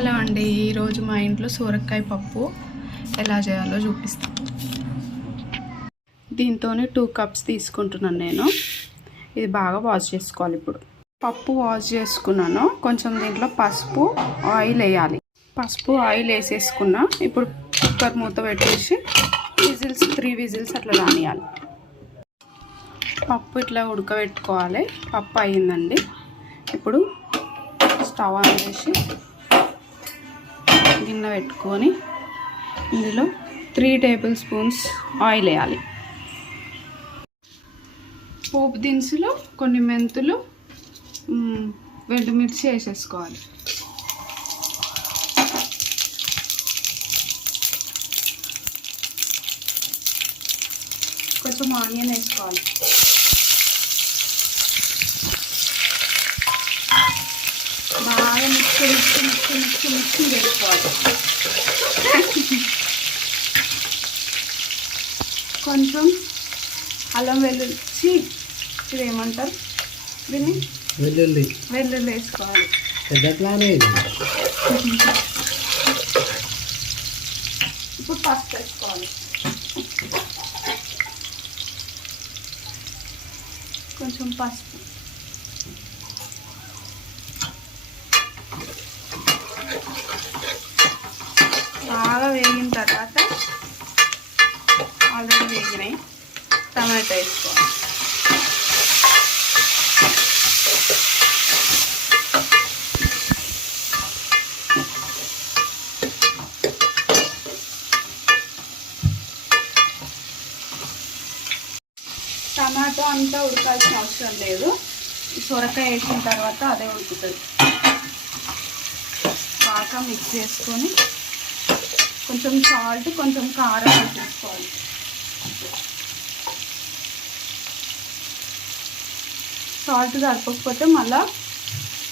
Hello అండి, ఈరోజు మా ఇంట్లో సోరకాయ పప్పు ఎలా చేయాలో చూపిస్తాను. దీంతో 2 కప్స్ తీసుకుంటున్నాను నేను. ఇది బాగా వాష్ చేసుకోవాలి. ఇప్పుడు పప్పు వాష్ చేసుకున్నాను. కొంచెం దీంట్లో పసుపు ఆయిల్ వేయాలి. పసుపు ఆయిల్ వేసేసుకున్నా. ఇప్పుడు కుక్కర్ మూత పెట్టేసి 3 విజిల్స్ అట్లా రానియాలి. పప్పు ఇట్లా ఉడకబెట్టుకోవాలి. పప్పు అయ్యిందండి. ఇప్పుడు స్టవ్ ఆన్ చేసి గిన్నె పెట్టుకొని ఇందులో 3 టేబుల్ స్పూన్స్ ఆయిల్ వేయాలి. పోపు దినుసులు, కొన్ని మెంతులు, ఎండుమిర్చి వేసేసుకోవాలి. కొంచెం ఆనియన్ వేసుకోవాలి. బాగా మిక్సీ వేసుకోవాలి. కొంచెం అల్లం వెల్లుల్లి, ఇది ఏమంటారు దీన్ని, వెల్లుల్లి వేసుకోవాలి. ఇప్పుడు పసుపు వేసుకోవాలి. కొంచెం పసుపు, బాగా వేగిన తర్వాత ఆల్రెడీ వేగినాయి టమాటో వేసుకోవాలి. టమాటో అంతా ఉడకాల్సిన అవసరం లేదు. సొరకాయ వేసిన తర్వాత అదే ఉడుకుతుంది. బాగా మిక్స్ చేసుకొని కొంచెం సాల్ట్, కొంచెం కారం వేసుకోవాలి. సాల్ట్ సరిపోకపోతే మళ్ళీ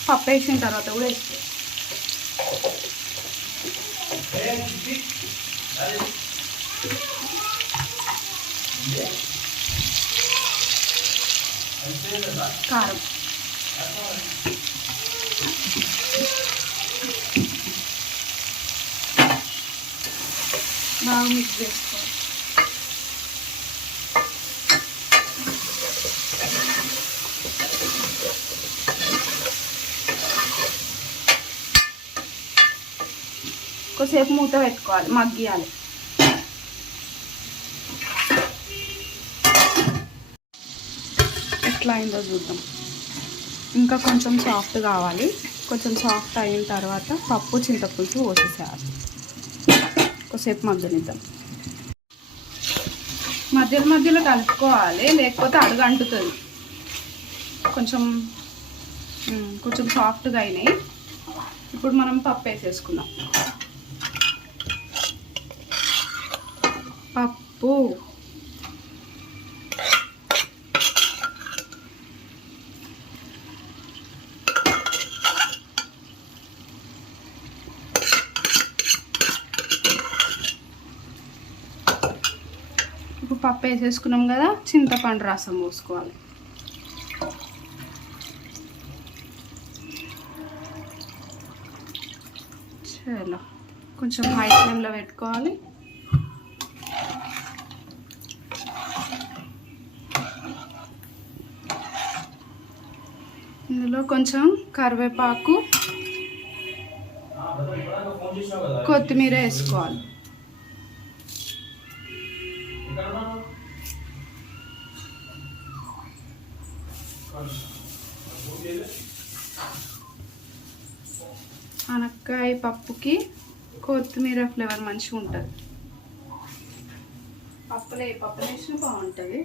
పప్పు వేసిన తర్వాత కూడా వేసుకోవాలి. కారం, బాగా మిక్స్ చేసుకోవాలి. కొద్దిసేపు మూత పెట్టుకోవాలి, మగ్గియాలి. ఎట్లా అయిందో చూద్దాం. ఇంకా కొంచెం సాఫ్ట్ కావాలి. కొంచెం సాఫ్ట్ అయిన తర్వాత పప్పు, చింతపులుసు పోసేసేయాలి. కొద్దిసేపు మగ్గనిద్దాం. మధ్యలో కలుపుకోవాలి, లేకపోతే అడుగు అంటుతుంది. కొంచెం సాఫ్ట్గా అయినాయి. ఇప్పుడు మనం పప్పు వేసేసుకుందాం. పప్పు, ఇప్పుడు పప్పు వేసేసుకున్నాం కదా, చింతపండు రసం పోసుకోవాలి. చలో కొంచెం హై ఫ్లేమ్లో పెట్టుకోవాలి. ఇందులో కొంచెం కరివేపాకు, కొత్తిమీర వేసుకోవాలి. అనక్కాయ పప్పుకి కొత్తిమీర ఫ్లేవర్ మంచిగా ఉంటుంది. పప్పులో ఏ పప్పు వేసినా బాగుంటుంది.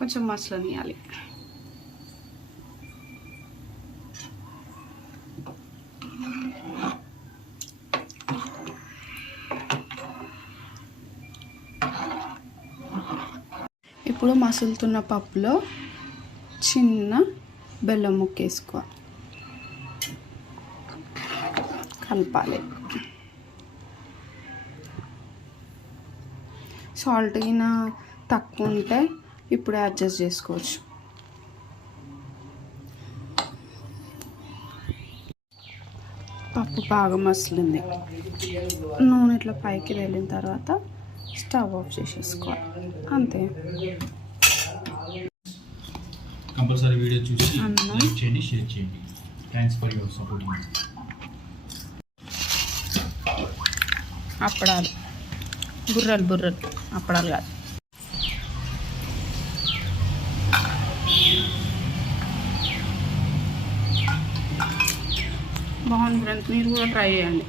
కొంచెం మసలనియాలి. ఇప్పుడు మసులుతున్న పప్పులో చిన్న బెల్లం ముక్క వేసుకోవాలి, కలపాలి. సాల్ట్ గిన తక్కువ ఉంటే ఇప్పుడే అడ్జస్ట్ చేసుకోవచ్చు. పప్పు బాగా మసిలింది. నూనె ఇట్లా పైకి వెళ్ళిన తర్వాత స్టవ్ ఆఫ్ చేసేసుకోవాలి, అంతే. కంపల్సరీ వీడియో చూసి లైక్ చేయండి, షేర్ చేయండి. Thanks for your support. అప్పడాలు, బుర్రలు అప్పడాలు కాదు. బాగుంది ఫ్రెండ్స్, మీరు కూడా ట్రై చేయండి.